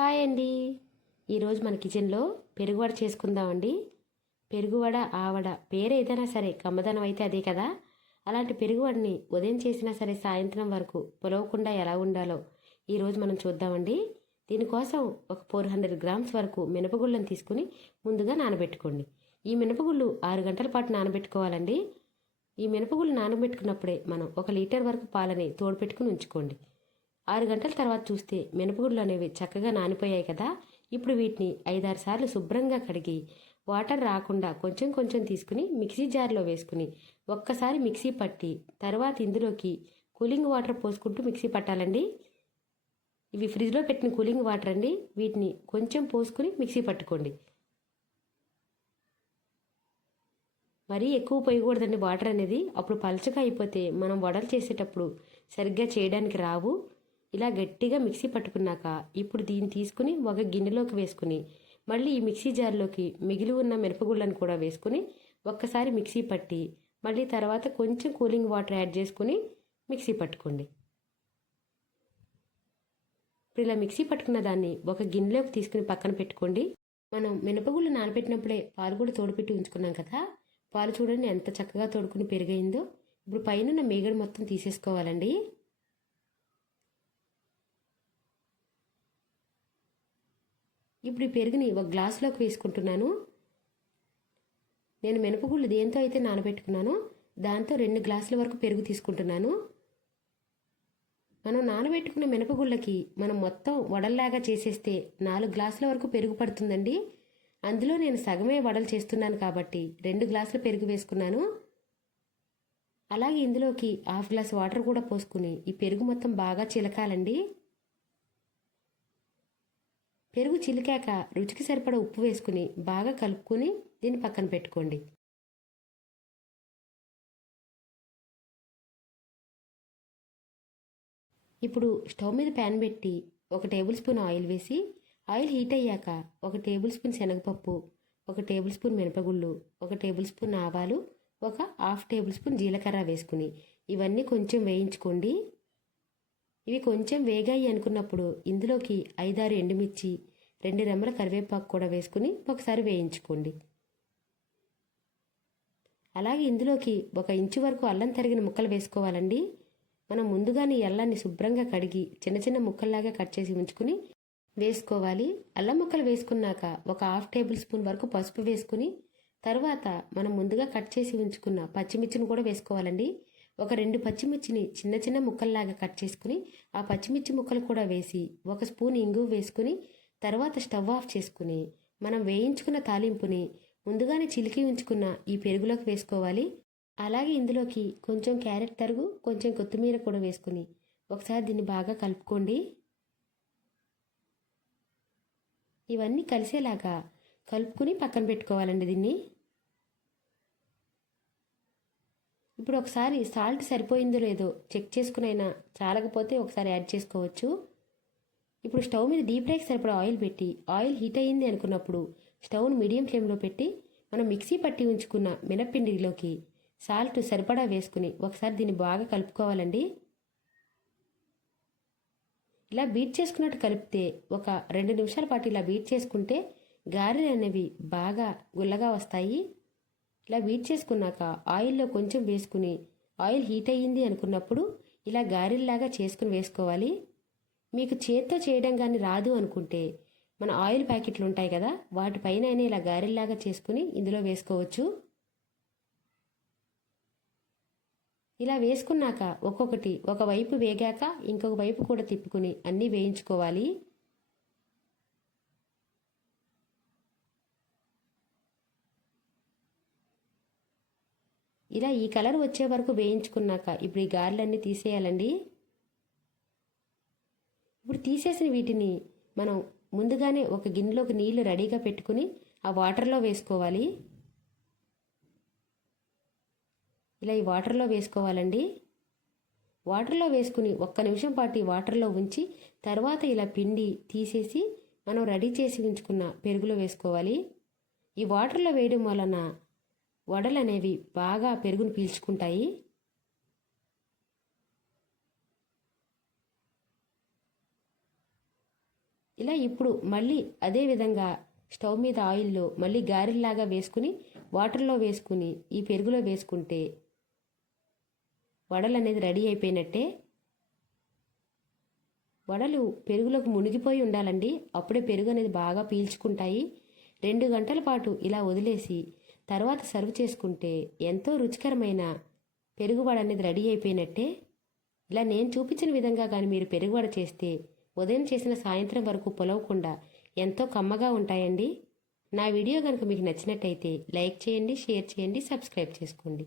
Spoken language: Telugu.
హాయ్ అండి. ఈరోజు మన కిచెన్లో పెరుగువడ చేసుకుందామండి. పెరుగువడ ఆవడ పేరు ఏదైనా సరే కమ్మదనం అయితే అదే కదా. అలాంటి పెరుగువడని ఉదయం చేసినా సరే సాయంత్రం వరకు పొలవకుండా ఎలా ఉండాలో ఈరోజు మనం చూద్దామండి. దీనికోసం ఒక 400 గ్రామ్స్ వరకు మినపగుళ్ళను తీసుకుని ముందుగా నానబెట్టుకోండి. ఈ మినపగుళ్ళు 6 గంటల పాటు నానబెట్టుకోవాలండి. ఈ మినపగుళ్ళు నానబెట్టుకున్నప్పుడే మనం 1 లీటర్ వరకు పాలని తోడుపెట్టుకుని ఉంచుకోండి. 6 గంటల తర్వాత చూస్తే మినపగుళ్ళు అనేవి చక్కగా నానిపోయాయి కదా. ఇప్పుడు వీటిని 5-6 సార్లు శుభ్రంగా కడిగి వాటర్ రాకుండా కొంచెం కొంచెం తీసుకుని మిక్సీ జార్లో వేసుకుని ఒక్కసారి మిక్సీ పట్టి తర్వాత ఇందులోకి కూలింగ్ వాటర్ పోసుకుంటూ మిక్సీ పట్టాలండి. ఇవి ఫ్రిడ్జ్లో పెట్టిన కూలింగ్ వాటర్ అండి. వీటిని కొంచెం పోసుకుని మిక్సీ పట్టుకోండి. మరీ ఎక్కువ పోయకూడదండి వాటర్ అనేది. అప్పుడు పలచగా అయిపోతే మనం వడలు చేసేటప్పుడు సరిగ్గా చేయడానికి రావు. ఇలా గట్టిగా మిక్సీ పట్టుకున్నాక ఇప్పుడు దీన్ని తీసుకుని ఒక గిన్నెలోకి వేసుకుని మళ్ళీ ఈ మిక్సీ జార్లోకి మిగిలి ఉన్న మిరపగుళ్ళను కూడా వేసుకుని ఒక్కసారి మిక్సీ పట్టి మళ్ళీ తర్వాత కొంచెం కూలింగ్ వాటర్ యాడ్ చేసుకుని మిక్సీ పట్టుకోండి. ఇప్పుడు ఇలా మిక్సీ పట్టుకున్న దాన్ని ఒక గిన్నెలోకి తీసుకుని పక్కన పెట్టుకోండి. మనం మినపగుళ్ళు నానబెట్టినప్పుడే పాలు కూడా తోడుపెట్టి ఉంచుకున్నాం కదా. పాలు చూడండి ఎంత చక్కగా తోడుకుని పెరిగైందో. ఇప్పుడు పైన మీగడ మొత్తం తీసేసుకోవాలండి. ఇప్పుడు ఈ పెరుగుని ఒక గ్లాసులోకి వేసుకుంటున్నాను. నేను మినపగుళ్ళు దేంతో అయితే నానబెట్టుకున్నానో దాంతో 2 గ్లాసుల వరకు పెరుగు తీసుకుంటున్నాను. మనం నానబెట్టుకున్న మినపగుళ్ళకి మనం మొత్తం వడల్లాగా చేసేస్తే 4 గ్లాసుల వరకు పెరుగు పడుతుందండి. అందులో నేను సగమే వడలు చేస్తున్నాను కాబట్టి 2 గ్లాసుల పెరుగు వేసుకున్నాను. అలాగే ఇందులోకి 1/2 గ్లాస్ వాటర్ కూడా పోసుకుని ఈ పెరుగు మొత్తం బాగా చిలకాలండి. పెరుగు చిలికాక రుచికి సరిపడా ఉప్పు వేసుకుని బాగా కలుపుకొని దీన్ని పక్కన పెట్టుకోండి. ఇప్పుడు స్టవ్ మీద ప్యాన్ పెట్టి 1 టేబుల్ స్పూన్ ఆయిల్ వేసి ఆయిల్ హీట్ అయ్యాక 1 టేబుల్ స్పూన్ శనగపప్పు, 1 టేబుల్ స్పూన్ మినపగుళ్ళు, 1 టేబుల్ స్పూన్ ఆవాలు, 1/2 టేబుల్ స్పూన్ జీలకర్ర వేసుకుని ఇవన్నీ కొంచెం వేయించుకోండి. ఇవి కొంచెం వేగాయి అనుకున్నప్పుడు ఇందులోకి 5-6 ఎండుమిర్చి, 2 రెమ్మల కరివేపాకు కూడా వేసుకుని ఒకసారి వేయించుకోండి. అలాగే ఇందులోకి 1 ఇంచు వరకు అల్లం తరిగిన ముక్కలు వేసుకోవాలండి. మనం ముందుగానే ఈ అల్లాన్ని శుభ్రంగా కడిగి చిన్న చిన్న ముక్కల్లాగా కట్ చేసి ఉంచుకుని వేసుకోవాలి. అల్లం ముక్కలు వేసుకున్నాక 1/2 టేబుల్ స్పూన్ వరకు పసుపు వేసుకుని తర్వాత మనం ముందుగా కట్ చేసి ఉంచుకున్న పచ్చిమిర్చిని కూడా వేసుకోవాలండి. 2 పచ్చిమిర్చిని చిన్న చిన్న ముక్కల్లాగా కట్ చేసుకుని ఆ పచ్చిమిర్చి ముక్కలు కూడా వేసి 1 స్పూన్ ఇంగువ వేసుకుని తర్వాత స్టవ్ ఆఫ్ చేసుకుని మనం వేయించుకున్న తాలింపుని ముందుగానే చిలికి ఉంచుకున్న ఈ పెరుగులోకి వేసుకోవాలి. అలాగే ఇందులోకి కొంచెం క్యారెట్ తరుగు, కొంచెం కొత్తిమీర కూడా వేసుకుని ఒకసారి దీన్ని బాగా కలుపుకోండి. ఇవన్నీ కలిసేలాగా కలుపుకుని పక్కన పెట్టుకోవాలండి దీన్ని. ఇప్పుడు ఒకసారి సాల్ట్ సరిపోయిందో లేదో చెక్ చేసుకునైనా చాలకపోతే ఒకసారి యాడ్ చేసుకోవచ్చు. ఇప్పుడు స్టవ్ మీద డీప్ ఫ్రైకి సరిపడా ఆయిల్ పెట్టి ఆయిల్ హీట్ అయ్యింది అనుకున్నప్పుడు స్టవ్ను మీడియం ఫ్లేమ్లో పెట్టి మనం మిక్సీ పట్టి ఉంచుకున్న మినప్పిండిలోకి సాల్ట్ సరిపడా వేసుకుని ఒకసారి దీన్ని బాగా కలుపుకోవాలండి. ఇలా బీట్ చేసుకున్నట్టు కలిపితే 2 నిమిషాల పాటు ఇలా బీట్ చేసుకుంటే గారెలు అనేవి బాగా గుల్లగా వస్తాయి. ఇలా బీట్ చేసుకున్నాక ఆయిల్లో కొంచెం వేసుకుని ఆయిల్ హీట్ అయ్యింది అనుకున్నప్పుడు ఇలా గారెల్లాగా చేసుకుని వేసుకోవాలి. మీకు చేత్తో చేయడం కానీ రాదు అనుకుంటే మన ఆయిల్ ప్యాకెట్లు ఉంటాయి కదా, వాటిపైన ఇలా గారెల్లాగా చేసుకుని ఇందులో వేసుకోవచ్చు. ఇలా వేసుకున్నాక ఒక్కొక్కటి ఒకవైపు వేగాక ఇంకొక వైపు కూడా తిప్పుకుని అన్నీ వేయించుకోవాలి. ఇలా ఈ కలర్ వచ్చే వరకు వేయించుకున్నాక ఇప్పుడు ఈ గారెలన్నీ తీసేయాలండి. ఇప్పుడు తీసేసిన వీటిని మనం ముందుగానే ఒక గిన్నెలోకి నీళ్లు రెడీగా పెట్టుకుని ఆ వాటర్లో వేసుకోవాలి. ఇలా ఈ వాటర్లో వేసుకోవాలండి. వాటర్లో వేసుకుని 1 నిమిషం పాటు ఈ వాటర్లో ఉంచి తర్వాత ఇలా పిండి తీసేసి మనం రెడీ చేసి ఉంచుకున్న పెరుగులో వేసుకోవాలి. ఈ వాటర్లో వేయడం వలన వడలు అనేవి బాగా పెరుగును పీల్చుకుంటాయి. ఇలా ఇప్పుడు మళ్ళీ అదే విధంగా స్టవ్ మీద ఆయిల్లో మళ్ళీ గారెల్లాగా వేసుకుని వాటర్లో వేసుకుని ఈ పెరుగులో వేసుకుంటే వడలు అనేది రెడీ అయిపోయినట్టే. వడలు పెరుగులోకి మునిగిపోయి ఉండాలండి, అప్పుడే పెరుగు అనేది బాగా పీల్చుకుంటాయి. 2 గంటల పాటు ఇలా వదిలేసి తర్వాత సర్వ్ చేసుకుంటే ఎంతో రుచికరమైన పెరుగువడ అనేది రెడీ అయిపోయినట్టే. ఇలా నేను చూపించిన విధంగా కానీ మీరు పెరుగువడ చేస్తే ఉదయం చేసిన సాయంత్రం వరకు పొలవకుండా ఎంతో కమ్మగా ఉంటాయండి. నా వీడియో కనుక మీకు నచ్చినట్టయితే లైక్ చేయండి, షేర్ చేయండి, సబ్స్క్రైబ్ చేసుకోండి.